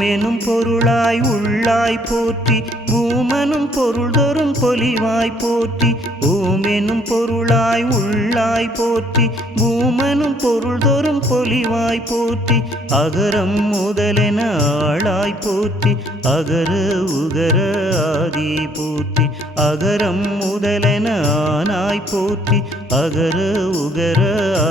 ஓமெனும் பொருளாய் உள்ளாய் போற்றி பூமனும் பொருள் தோறும் பொலிவாய் போற்றி ஓமெனும் பொருளாய் உள்ளாய் போற்றி பூமனும் பொருள் தோறும் பொலிவாய் போற்றி அகரம் முதலென ஆளாய் போற்றி அகர உகர ஆதி போற்றி அகரம் முதலென ஆனாய் போற்றி அகர உகர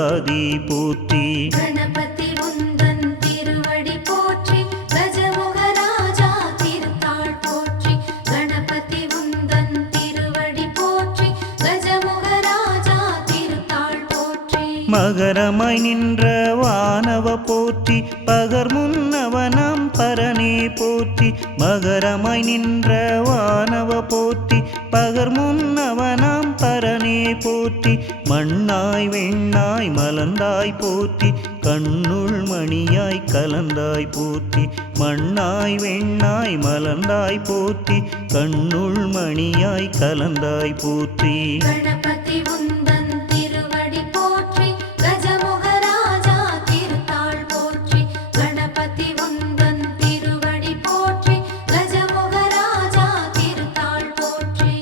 ஆதி போற்றி கணபதி உந்தன் திருவடி போற்றி கஜமுகராஜா திருத்தாள் போற்றி கணபதி உந்தன் திருவடி போற்றி கஜமுகராஜா திருத்தாள் போற்றி மகரமாய் நின்ற வானவ போற்றி பகர் முன்னவனாம் பரனே போற்றி மகரமாய் நின்ற வானவ போற்றி பகர் முன்னவனாம் பரனே போற்றி மண்ணாய் வெண்ணாய் மலர்ந்தாய் போற்றி கண்ணுள் மணியாய் கலந்தாய் போற்றி மண்ணாய் வெண்ணாய் மலர்ந்தாய் போற்றி கண்ணுள் மணியாய் கலந்தாய் போற்றி கணபதி உந்தன் திருவடி போற்றி கஜமுகராஜா திருத்தாள் போற்றி கணபதி உந்தன் திருவடி போற்றி கஜமுகராஜா திருத்தாள் போற்றி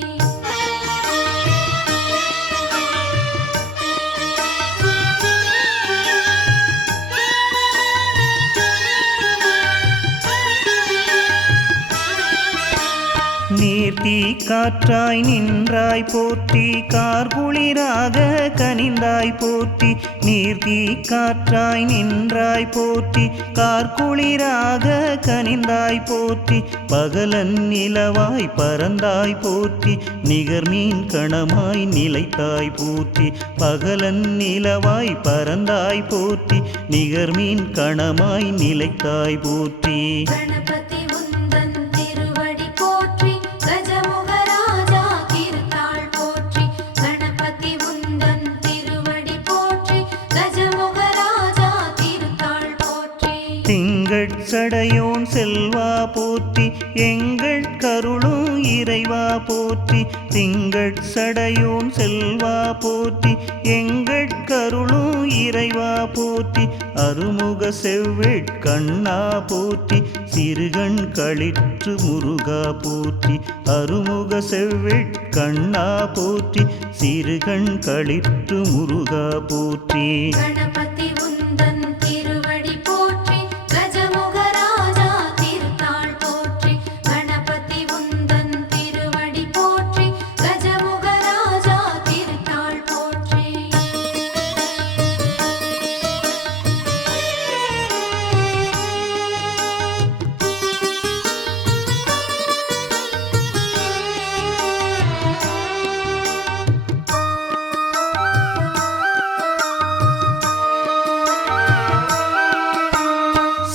நீர்த்தி காற்றாய் நின்றாய் போற்றி கார்குளிராக கனிந்தாய் போற்றி நீர்த்தி காற்றாய் நின்றாய் போற்றி கார்குளிராக கனிந்தாய் போற்றி பகலன் நிலவாய் பறந்தாய் போற்றி நிகர்மீன் கணமாய் நிலைத்தாய் போற்றி பகலன் நிலவாய் பறந்தாய் போற்றி நிகர்மீன் கணமாய் நிலைத்தாய் போற்றி கணபதி உந்தன் திருவடி போற்றி கஜமுகராஜா திருத்தாள் போற்றி கணபதி உந்தன் திருவடி போற்றி கஜமுகராஜா திருத்தாள் போற்றி திங்கள் சடையோன் செல்வா போற்றி எங்கள் கருளும் இறைவா போற்றி திங்கள் சடையோன் செல்வா போற்றி எங்கள் கருளும் இறைவா போற்றி அருமுக செவ்வேட் கண்ணா போற்றி சிறுகண் களிற்று முருகா போற்றி அருமுக செவ்வேட் கண்ணா போற்றி சிறுகண் களிற்று முருகா போற்றி கணபதி உந்தன் திருவடி போற்றி கஜமுகராஜா திருத்தாள் போற்றி கணபதி உந்தன் திருவடி போற்றி கஜமுகராஜா திருத்தாள் போற்றி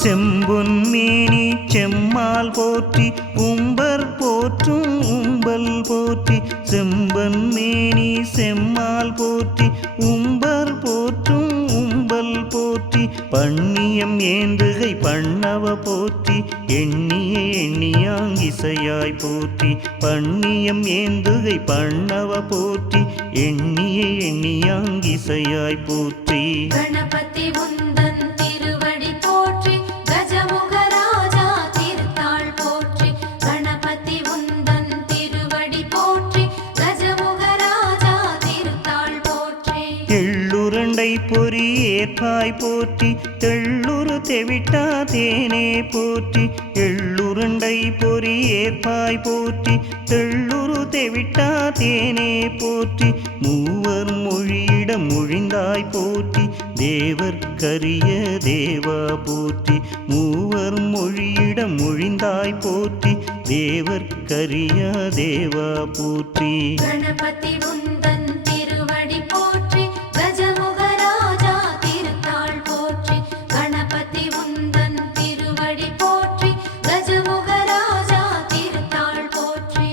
செம்பொன் மேனி செம்மால் போற்றி உம்பர் போற்றும் உம்பல் போற்றி செம்பன் மேனி செம்மால் போற்றி உம்பர் போற்றும் உம்பல் போற்றி பண்ணியம் ஏந்துகை பண்ணவ போற்றி எண்ணிய எண்ணியாங்கிசையாய் போற்றி பண்ணியம் ஏந்துகை பண்ணவ போற்றி எண்ணிய எண்ணியாங்கிசையாய் போற்றி கணபதி உந்தன் திருவடி போற்றி கஜமுகராஜா திருத்தாள் போற்றி கணபதி உந்தன் திருவடி போற்றி கஜமுகராஜா திருத்தாள் போற்றி எள்ளுருண்டை பொறி ஏற்பாய் போற்றி தெள்ளுரு தெவிட்டா தேனே போற்றி எள்ளுருண்டை பொறி ஏற்பாய் போற்றி தெள்ளுரு தெவிட்டா தேனே போற்றி மூவர் மொழியிடம் மொழிந்தாய் போற்றி தேவர்க்கரிய தேவா போற்றி மூவர் மொழியிடம் மொழிந்தாய் போற்றி தேவர்க்கரிய தேவா போற்றி கணபதி உந்தன் திருவடி போற்றி கஜமுகராஜா திருத்தாள் போற்றி கணபதி உந்தன் திருவடி போற்றி கஜமுகராஜா திருத்தாள் போற்றி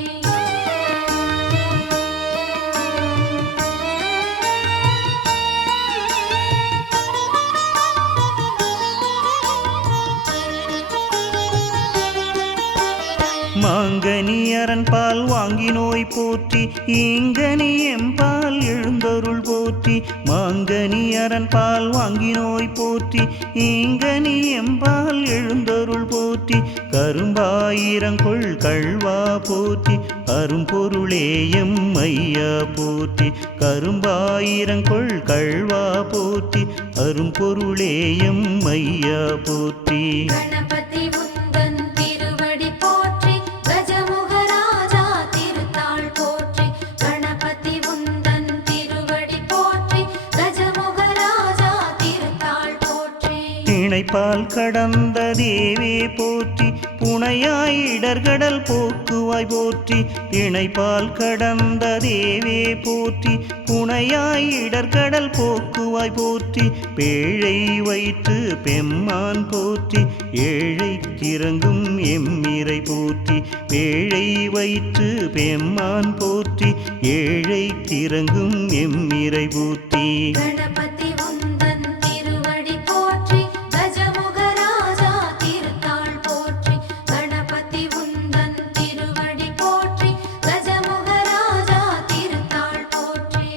மாங்கனி அரண்பால் வாங்கினோய் போற்றி ஈங்கனி எம்பால் எழுந்தருள் போற்றி மாங்கனி அரண்பால் வாங்கினோய் போற்றி ஈங்கனி எம்பால் எழுந்தருள் போற்றி போற்றி கரும்பாயிரங்கொள் கள்வா போற்றி அரும்பொருளேயம் ஐயா போற்றி கரும்பாயிரங்கொள் கள்வா போற்றி அரும்பொருளேயம் ஐயா போற்றி கணபதி உந்தன் திருவடி போற்றி கஜமுகராஜா திருத்தாள் போற்றி கணபதி உந்தன் திருவடி போற்றி கஜமுகராஜா திருத்தாள் போற்றி இணைப்பால் கடந்த தேவே போற்றி புனையாய் இடர்கடல் போக்குவாய் போற்றி இணைப்பால் கடந்த தேவே போற்றி புனையாய் இடர்கடல் போக்குவாய் போற்றி பேழை வயிற்று பெம்மான் போற்றி ஏழைக்கிறங்கும் எம்மிரை போற்றி பேழை வயிற்று பெம்மான் போற்றி ஏழைக்கிறங்கும் எம்மிரை போற்றி கணபதி உந்தன் திருவடி போற்றி கஜமுகராஜா திருத்தாள் போற்றி கணபதி உந்தன் திருவடி போற்றி கஜமுகராஜா திருத்தாள் போற்றி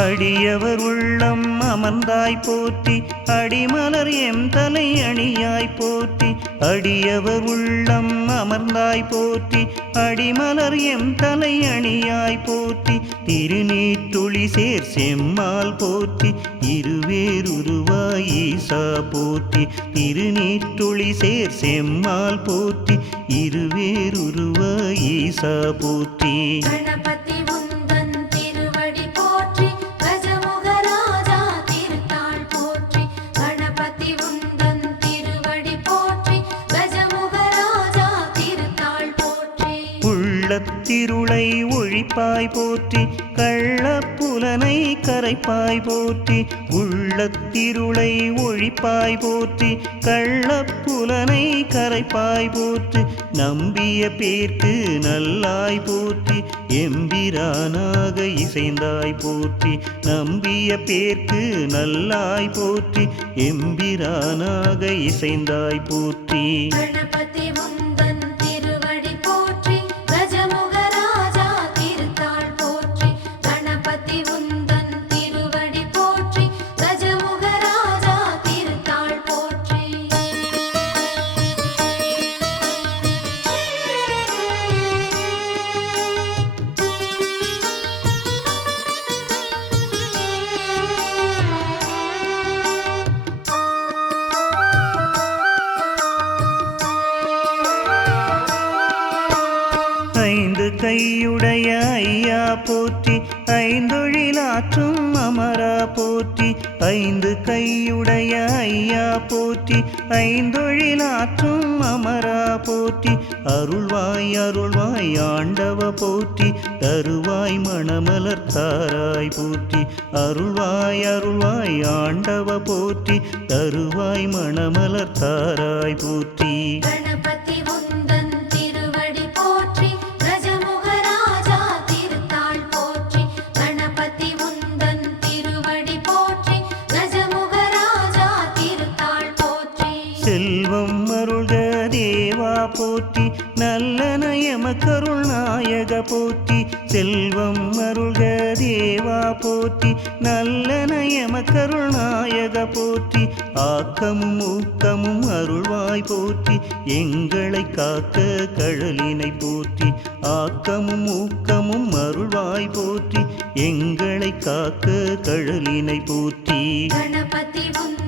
அடியவர் உள்ளம் அமர்ந்தாய் போற்றி அடிமலர் எம் தலை அணியாய் போற்றி அடியவர் உள்ளம் அமர்ந்தாய் போற்றி அடிமலர் எம் தலை அணியாய் போற்றி திருநீற்றுளி சேர் செம்மால் போற்றி இருவேருருவாய் ஈசா போற்றி திருநீற்றுளி சேர் செம்மால் போற்றி இருவேருருவாய் ஈசா போற்றி கணபதி உந்தன் திருவடி போற்றி கஜமுகராஜா திருத்தாள் போற்றி கணபதி உந்தன் திருவடி போற்றி கஜமுகராஜா திருத்தாள் போற்றி உள்ளத்திருளை ஒழிப்பாய் போற்றி கள்ளப்புலனை கரைப்பாய் போற்றி உள்ளத்திருளை ஒழிப்பாய் போற்றி கள்ளப்புலனை கரைப்பாய் போற்றி நம்பிய பேர்க்கு நல்லாய் போற்றி எம்பிரானாக இசைந்தாய் போற்றி நம்பிய பேர்க்கு நல்லாய் போற்றி எம்பிரானாக இசைந்தாய் போற்றி கணபதி உந்தன் திருவடி போற்றி கஜமுகராஜா திருத்தாள் போற்றி கணபதி உந்தன் திருவடி போற்றி கஜமுகராஜா திருத்தாள் போற்றி ஐந்து கையுடைய ஐயா போற்றி ஐந்தொழிலாற்றும் அமரா போற்றி ஐந்து கையுடைய ஐயா போற்றி ஐந்தொழிலாற்றும் அமரா போற்றி அருள்வாய் அருள்வாய் ஆண்டவ போற்றி தருவாய் மணமலர் தாராய் போற்றி அருள்வாய் அருள்வாய் ஆண்டவ போற்றி தருவாய் மணமலர் தாராய் போற்றி கணபதி உந்தன் திருவடி போற்றி கஜமுகராஜா திருத்தாள் போற்றி கணபதி உந்தன் திருவடி போற்றி கஜமுகராஜா திருத்தாள் போற்றி செல்வம் அருள்க தேவா போற்றி நல்லன எமக்கருள் நாயக போற்றி செல்வம் அருள்க தேவா போற்றி நல்லன எமக்கருள் நாயக போற்றி ஆக்கமும் ஊக்கமும் அருள்வாய் போற்றி எங்களை காக்க கழலினை போற்றி ஆக்கமும் ஊக்கமும் அருள்வாய் போற்றி எங்களை காக்க கழலினை போற்றி கணபதி உந்தன்